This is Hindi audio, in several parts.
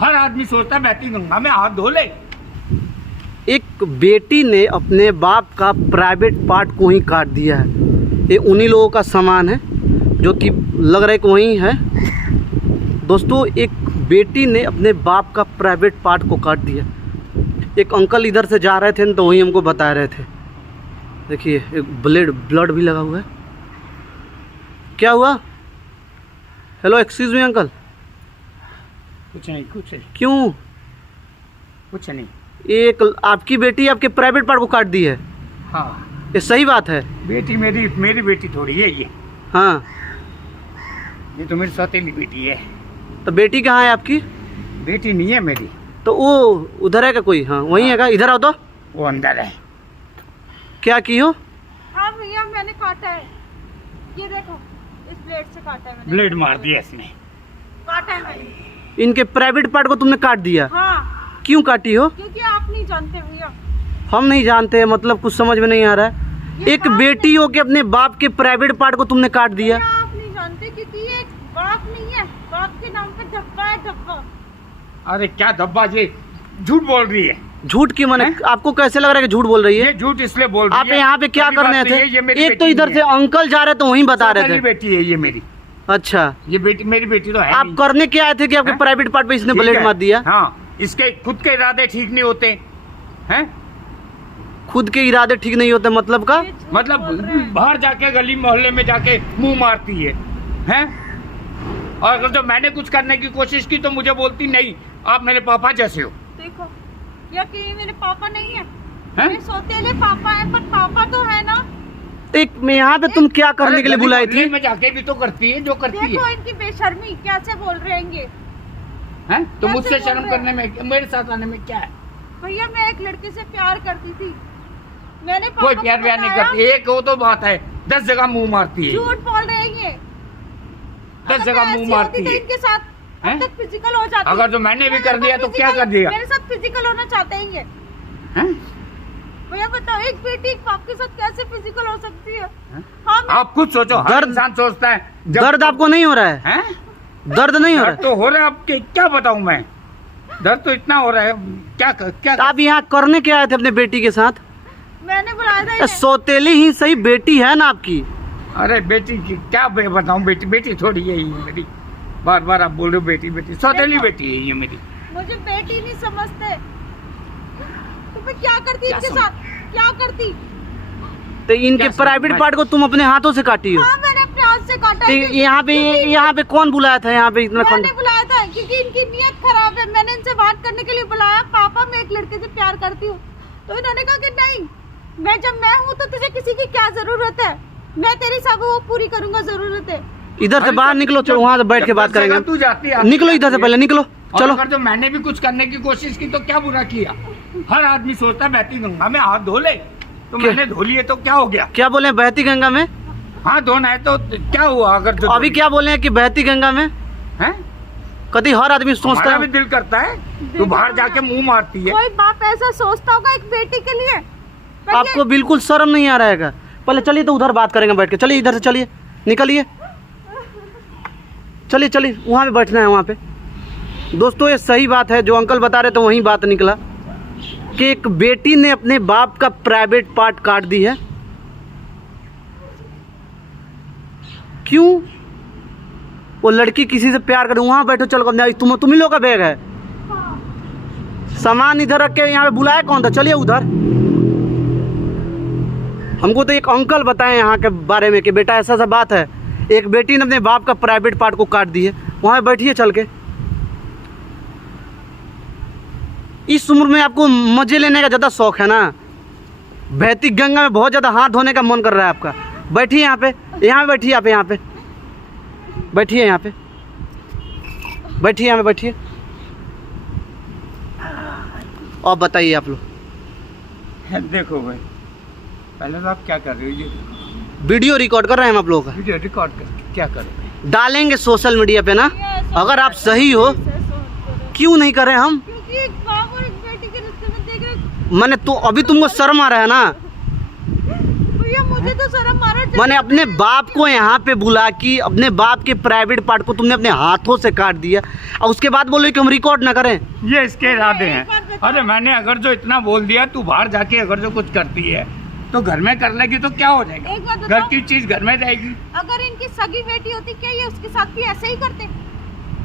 हर आदमी सोचता है बहती गंगा में हाथ धो ले। एक बेटी ने अपने बाप का प्राइवेट पार्ट को ही काट दिया है। ये उन्हीं लोगों का सामान है जो कि लग रहा है कि वही है। दोस्तों, एक बेटी ने अपने बाप का प्राइवेट पार्ट को काट दिया। एक अंकल इधर से जा रहे थे तो वही हमको बता रहे थे। देखिए, एक ब्लड भी लगा हुआ है। क्या हुआ? Hello, excuse me uncle. कुछ नहीं, कुछ नहीं। क्यों? कुछ नहीं। एक आपकी बेटी आपके प्राइवेट पार्ट को काट दी है? हाँ। ये सही बात है? बेटी मेरी बेटी थोड़ी है ये। हाँ, ये तो मेरी सौतेली बेटी है। तो बेटी कहाँ है आपकी? बेटी नहीं है मेरी। तो वो उधर है क्या कोई? हाँ, वही है क्या? इधर आओ तो। वो अंदर है। क्या की हो? हाँ भैया, मैंने काटा है। ये देखो, इस ब्लेड से काटा है मैंने। ब्लेड मार दिया इसने। काटा है मैंने। इनके प्राइवेट पार्ट को तुमने काट दिया? हाँ। क्यों काटी हो? क्योंकि आप नहीं जानते भैया। हम नहीं जानते, मतलब कुछ समझ में नहीं आ रहा है। एक बेटी हो के अपने बाप के प्राइवेट पार्ट को तुमने काट दिया? आप नहीं जानते क्योंकि ये बाप नहीं है, बाप के नाम पे धब्बा है, धब्बा। अरे क्या धब्बा, ये झूठ बोल रही है। झूठ की माने? आपको कैसे लग रहा है कि झूठ बोल रही है? ये झूठ इसलिए बोल रही है। आप यहाँ पे क्या करने थे? एक तो इधर से अंकल जा रहे तो वहीं बता रहे थे। बेटी है ये मेरी। अच्छा, ये बेटी मेरी बेटी तो है। आप करने क्या आए थे कि आपके प्राइवेट पार्ट पे इसने ब्लेड मार दिया? हाँ, इसके खुद के इरादे ठीक नहीं होते हैं। खुद के इरादे ठीक नहीं होते मतलब का? मतलब बाहर जाके गली मोहल्ले में जाके मुंह मारती है, हैं? और अगर जो मैंने कुछ करने की कोशिश की तो मुझे बोलती नहीं, आप मेरे पापा जैसे हो। देखो, या कि मेरे पापा नहीं है, हैं? मेरे सौतेले पापा है, पर पापा तो है ना। एक मैं यहाँ पे तुम क्या करने के लिए बुलाई थी? में जाके भी तो करती है जो करती देखो है। इनकी बेशर्मी, कैसे बोल रहे हैं ये। हैं? तो कैसे मुझसे बोल शर्म रहे करने में, मेरे साथ आने में क्या है? भैया, मैं एक लड़के से प्यार करती थी। मैंने पापा कोई को प्यार व्यार नहीं बताया। करती, एक हो तो बात है, 10 जगह मुंह मारती है। झूठ बोल रहे हैं ये। 10 जगह मुंह मारती है। इनके साथ हैं? अब तक फिजिकल हो जाती। अगर जो मैंने भी कर दिया तो क्या कर दिया? मेरे साथ फिजिकल होना चाहते हैं ये। हैं? भैया बताओ, एक बेटी एक बाप के साथ कैसे फिजिकल हो सकती है? हैं? हाँ, आप खुद सोचो, हर दर्द- इंसान सोचता है। दर्द आपको नहीं हो रहा है? हैं? दर्द नहीं हो रहा दर्द तो हो रहा है, आपके क्या बताऊं मैं। दर्द तो इतना हो रहा है, क्या है? आप यहाँ करने क्या आए थे अपने बेटी के साथ? मैंने बुलाया था इन्हें। सौतेली ही सही, बेटी है ना आपकी। अरे बेटी की क्या बताऊं, बेटी थोड़ी है ये मेरी। बार बार आप बोल रहे हो बेटी, सौतेली बेटी है ये मेरी। मुझे बेटी नहीं समझते तो मैं क्या करती क्या इनके समझ- साथ, क्या करती? तो इनके क्या प्राइवेट समझ- पार्ट को तुम अपने हाथों से काटी हो? हाँ, मैंने अपने हाथ से काटा तो है। यहाँ पे कौन बुलाया था यहाँ पे इतना खंड? मैंने बुलाया था क्योंकि इनकी नीयत खराब है। मैंने इनसे बात करने के लिए बुलाया। पापा, मैं एक लड़के से प्यार करती हूँ। तो इन्होंने कहा कि नहीं, मैं हूँ तो तुझे किसी की क्या जरूरत है, मैं तेरी सब वो पूरी करूंगा, जरूरत है। इधर से बाहर निकलो, चलो वहाँ से बैठ के बात करेंगे। तू जाती है, निकलो इधर से, पहले निकलो, चलो। अगर जो मैंने भी कुछ करने की कोशिश की तो क्या बुरा किया? हर आदमी सोचता है बहती गंगा में हाथ धो ले, तो मैंने धो लिए तो क्या हो गया? क्या बोले बहती गंगा में? हाथ धोना है तो क्या हुआ? अगर जो अभी क्या बोले हैं कि बहती गंगा में? हैं? कभी हर आदमी सोचता हमारा भी है। दिल करता है, तू बाहर जाके मुंह मारती है। कोई बाप ऐसा सोचता होगा एक बेटी के लिए? पर आपको बिल्कुल शर्म नहीं आ रहा है? पहले चलिए तो उधर बात करेंगे बैठ के। चलिए इधर से, चलिए निकलिए, चलिए वहाँ पे बैठना है, वहाँ पे। दोस्तों, ये सही बात है जो अंकल बता रहे थे, वही बात निकला कि एक बेटी ने अपने बाप का प्राइवेट पार्ट काट दी है। क्यों? वो लड़की किसी से प्यार करे। वहाँ बैठो, चलो, तुम ही लोग का बैग है, सामान इधर रख के। यहाँ पे बुलाया कौन था? चलिए उधर। हमको तो एक अंकल बताए यहाँ के बारे में कि बेटा ऐसा बात है, एक बेटी ने अपने बाप का प्राइवेट पार्ट को काट दी है। वहाँ बैठिए चल के। इस उम्र में आपको मजे लेने का ज़्यादा शौक है ना? बहती गंगा में बहुत ज़्यादा हाथ धोने का मन कर रहा है आपका। बैठिए यहाँ पे बैठिए, आप यहाँ पे बैठिए, यहाँ पे बैठिए, यहाँ पे बैठिए। और बताइए आप लोग। देखो भाई, पहले तो आप क्या कर रहे हो? ये वीडियो रिकॉर्ड कर रहे हैं हम आप लोगों का, वीडियो रिकॉर्ड करके क्या कर रहे हो? डालेंगे सोशल मीडिया पे ना। अगर आप सही हो, क्यों नहीं कर रहे हम? क्योंकि एक बाप और एक बेटी के रिश्ते में देख रहे। मैंने तो अभी तुमको शर्म आ रहा है ना? भैया मुझे तो शर्म मारो। मैंने अपने बाप को यहाँ पे बुला कि अपने बाप के प्राइवेट पार्ट को तुमने अपने हाथों से काट दिया और उसके बाद बोलो कि हम रिकॉर्ड ना करें। ये इसके इरादे हैं। अरे मैंने अगर जो इतना बोल दिया, तू बाहर जाके अगर जो कुछ करती है तो घर में कर लेगी तो क्या हो जाएगा? एक बात घर बताओ, की चीज घर में रहेगी। अगर इनकी सगी बेटी होती क्या ये उसके साथ भी ऐसे ही करते?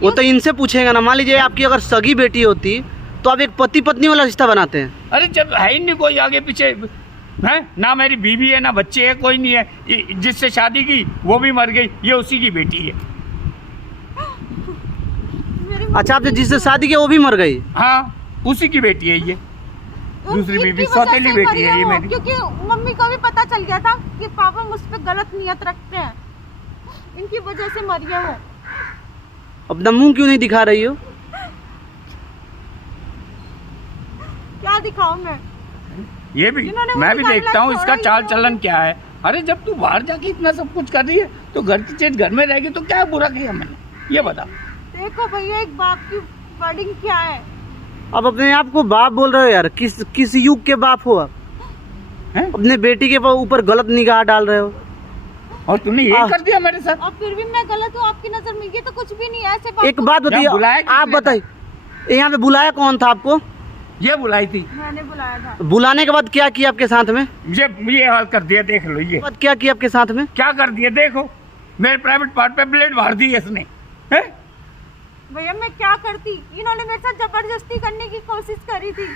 वो तो इनसे पूछेगा ना। मान लीजिए आपकी अगर सगी बेटी होती तो आप एक पति पत्नी वाला रिश्ता बनाते हैं। अरे जब है ही नहीं कोई आगे पीछे, है ना, मेरी बीवी है ना बच्चे है, कोई नहीं है। जिससे शादी की वो भी मर गई, ये उसी की बेटी है। अच्छा, आपने जिससे शादी की वो भी मर गई? हाँ, उसी की बेटी है ये। दूसरी बीवी सौतेली बेटी है ये मेरी। क्योंकि मम्मी को भी पता चल गया था कि पापा मुझ पे गलत नियत रखते हैं, इनकी वजह से मरी है वो। अपना मुंह क्यों नहीं दिखा रही हो? क्या दिखाऊं मैं? ये भी मैं भी देखता हूँ इसका चाल चलन क्या है। अरे जब तू बाहर जाके इतना सब कुछ कर रही है तो घर की चीज घर में रहेगी तो क्या बुरा किया मैंने, ये बता। देखो भैया, एक बाप की वर्डिंग क्या है। अब अपने आप को बाप बोल रहे हो यार, किस युग के बाप हो आप? अपने बेटी के ऊपर गलत निगाह डाल रहे हो और तूने ये कर दिया मेरे साथ। और फिर भी मैं गलत हूँ आपकी नजर में? ये तो कुछ भी नहीं है ऐसे बात। एक बात बताइए, आप बताइए यहाँ पे बुलाया कौन था आपको? ये बुलाई थी। मैंने बुलाया था। बुलाने के बाद क्या किया आपके साथ में? ये हाल कर दिया, देख लो। ये क्या किया आपके साथ में? क्या कर दिया देखो, मेरे प्राइवेट पार्ट पे ब्लेड मार दी इसने। भैया मैं क्या करती, इन्होंने मेरे साथ जबरदस्ती करने की कोशिश करी थी।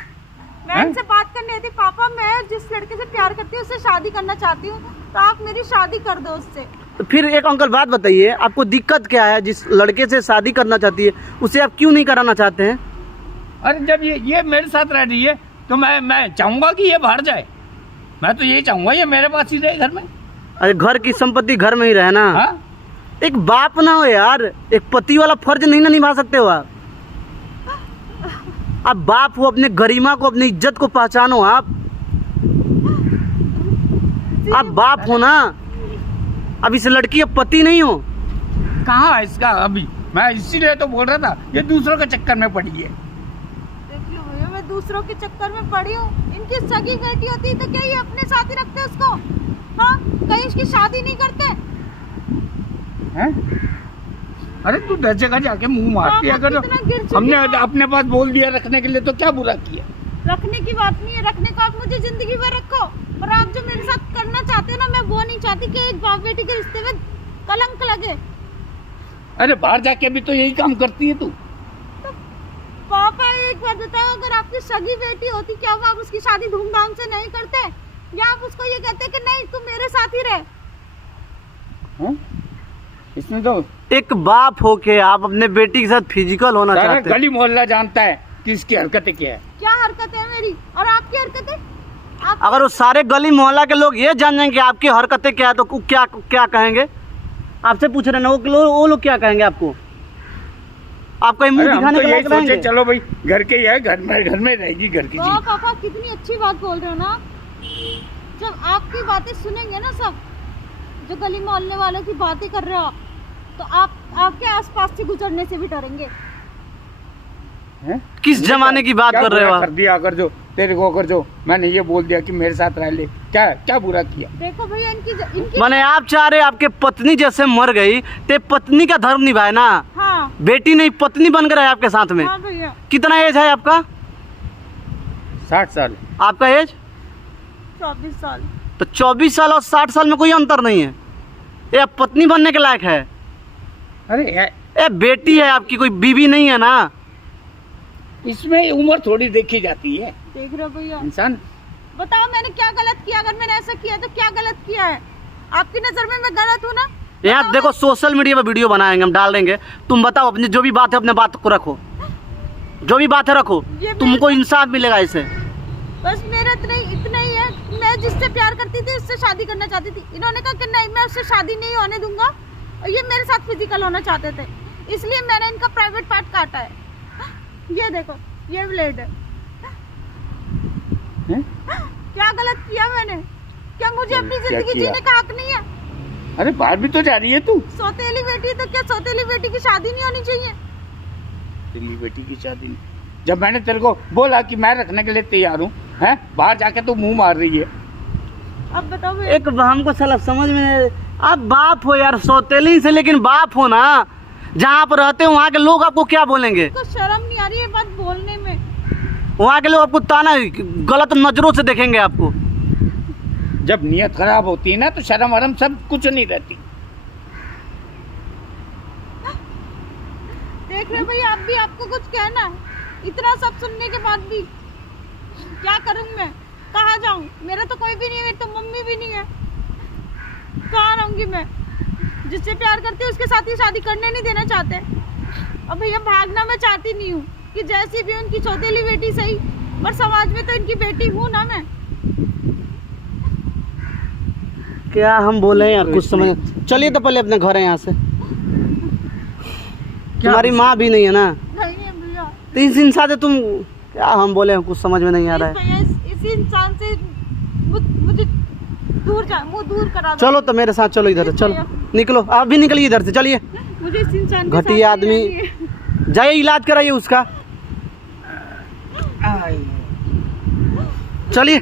मैं इनसे बात करनी थी, पापा मैं जिस लड़के से प्यार करती हूँ उससे शादी करना चाहती हूँ, तो आप मेरी शादी कर दो उससे। तो फिर एक अंकल बात बताइए, आपको दिक्कत क्या है? जिस लड़के से शादी करना चाहती है उसे आप क्यों नहीं कराना चाहते हैं? अरे जब ये मेरे साथ रह रही है तो मैं चाहूंगा कि ये बाहर जाए। मैं तो यही चाहूंगा ये मेरे पास ही रहे घर में। अरे घर की संपत्ति घर में ही रहे ना। हाँ? एक बाप ना हो यार, एक पति वाला फर्ज नहीं ना निभा सकते हो आप? आप बाप हो, अपने गरिमा को अपनी इज्जत को पहचानो। आप बाप हो ना, अब इस लड़की का पति नहीं हो। कहाँ है इसका अभी? मैं इसीलिए तो बोल रहा था ये दूसरों के चक्कर में पड़ी है। देखिए भैया, मैं दूसरों के चक्कर में पड़ी हूँ। इनकी सगी बेटी होती तो क्या ये अपने साथ ही रखते उसको? हाँ, कहीं उसकी शादी नहीं करते हैं? अरे तू दस जगह जाके मुंह मारती है। अगर हमने अपने पास बोल दिया रखने के लिए तो क्या बुरा किया? रखने की बात नहीं है, रखने को आप मुझे जिंदगी भर रखो, पर आप जो मेरे साथ करना चाहते हो ना, मैं वो नहीं चाहती कि एक बाप बेटी के रिश्ते में कलंक लगे। अरे बाहर जाके भी तो यही काम करती है तू। तो पापा एक बात बताओ, अगर आपकी सगी बेटी होती क्या वो आप उसकी शादी धूमधाम से नहीं करते, या आप उसको ये कहते कि नहीं तू मेरे साथ ही रहे? इसमें तो एक बाप हो के आप अपने बेटी के साथ फिजिकल होना चाहते हैं। गली मोहल्ला जानता है कि इसकी हरकतें क्या है। क्या हरकतें है मेरी और आपकी हरकतें? अगर वो सारे गली मोहल्ला के लोग ये जान जाएंगे आपकी हरकतें क्या है तो क्या कहेंगे? आपसे पूछ रहे ना वो लोग क्या कहेंगे आपको? आपका मुंह दिखाने के लायक रहेंगे? चलो भाई घर के ही है, घर में रहेगी घर की चीज। पापा कितनी अच्छी बात बोल रहे हो ना। जब आपकी बातें सुनेंगे ना सब, जो गली मोहल्ले वालों की बातें कर रहे हो आप, तो आपके आसपास से गुजरने से भी डरेंगे। किस जमाने की बात कर रहे हो आप? कर दिया अगर जो तेरे को, अगर जो मैंने ये बोल दिया कि मेरे साथ रह ले, क्या बुरा किया? देखो भैया, इनकी माने आप चाह रहे आपके पत्नी जैसे मर गई ते पत्नी का धर्म निभाए ना। हाँ। बेटी नहीं पत्नी बन कर है आपके साथ में। हाँ भैया। कितना एज है आपका? 60 साल। आपका एज? 24 साल। तो 24 साल और 60 साल में कोई अंतर नहीं है। ये आप पत्नी बनने के लायक है। अरे बेटी है आपकी, कोई बीवी नहीं है ना। इसमें उम्र थोड़ी देखी जाती है। देख रहे हो भैया, इंसान बताओ मैंने क्या गलत किया? अगर मैंने ऐसा किया तो क्या गलत किया है? आपकी नजर में मैं गलत हूँ ना? यहाँ देखो सोशल मीडिया पर वीडियो बनाएंगे, हम डाल देंगे। तुम बताओ, अपनी जो भी बात है अपने बात को रखो, जो भी बात है रखो, तुमको इंसाफ मिलेगा इसे। बस मेरा इतना ही है। मैं जिससे प्यार करती थी उससे शादी करना चाहती थी। इन्होंने कहा कि नहीं मैं उससे शादी नहीं होने दूंगा, और ये मेरे साथ फिजिकल होना चाहते थे, इसलिए मैंने इनका प्राइवेट पार्ट काटा है। ये देखो, ये ब्लेड है। क्या गलत किया मैंने? क्या मुझे अपनी जिंदगी जीने का हक नहीं है? अरे बाहर भी तो जा रही है तू। सौतेली बेटी तो क्या सौतेली बेटी की शादी नहीं होनी चाहिए? तेरी बेटी की शादी नहीं। जब मैंने तेरे को बोला कि मैं रखने के लिए तैयार हूँ, हैं बाहर जाके तू मुंह मार रही है। अब बताओ मैं एक हमको साला समझ में नहीं। आप बाप हो यार, सौतेली से, लेकिन बाप हो ना। जहाँ पर रहते हो वहाँ के लोग आपको क्या बोलेंगे? को शर्म नहीं आ रही है बात बोलने में? वहाँ के लोग आपको ताना गलत नजरों से देखेंगे आपको। जब नीयत खराब होती है ना तो शर्म वरम सब कुछ नहीं रहती। देख रहे भैया, आप भी, आपको कुछ कहना है? इतना सब सुनने के बाद भी क्या करूं मैं? कहाँ जाऊं? मेरा तो कोई भी नहीं है, मेरी तो मम्मी भी नहीं है। कहाँ रहूंगी मैं? जिससे प्यार करती हूँ उसके साथ ही शादी करने नहीं देना चाहते। अब भैया भागना मैं चाहती नहीं हूँ कि जैसी भी उनकी सौतेली बेटी सही, पर समाज में तो इनकी बेटी हूँ ना मैं। क्या हम बोले यार, कुछ समझ। चलिए तो पहले अपने घर है यहाँ से। तुम्हारी माँ भी नहीं है ना? नहीं है भैया। तो इस इंसान से तुम क्या हम बोले हैं, कुछ समझ में नहीं आ रहा है। भैया इस इंसान से मुझे मुँह दूर करा दो। चलो तो मेरे साथ चलो, इधर चलो, निकलो, आप भी निकलिए इधर से। चलिए, मुझे इस इंसान के घटिया साथ नहीं आदमी, रहनी है। जाइए इलाज कराइए उसका। चलिए,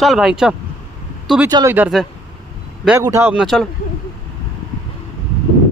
चल भाई चल, तू भी चलो इधर से, बैग उठाओ अपना, चलो।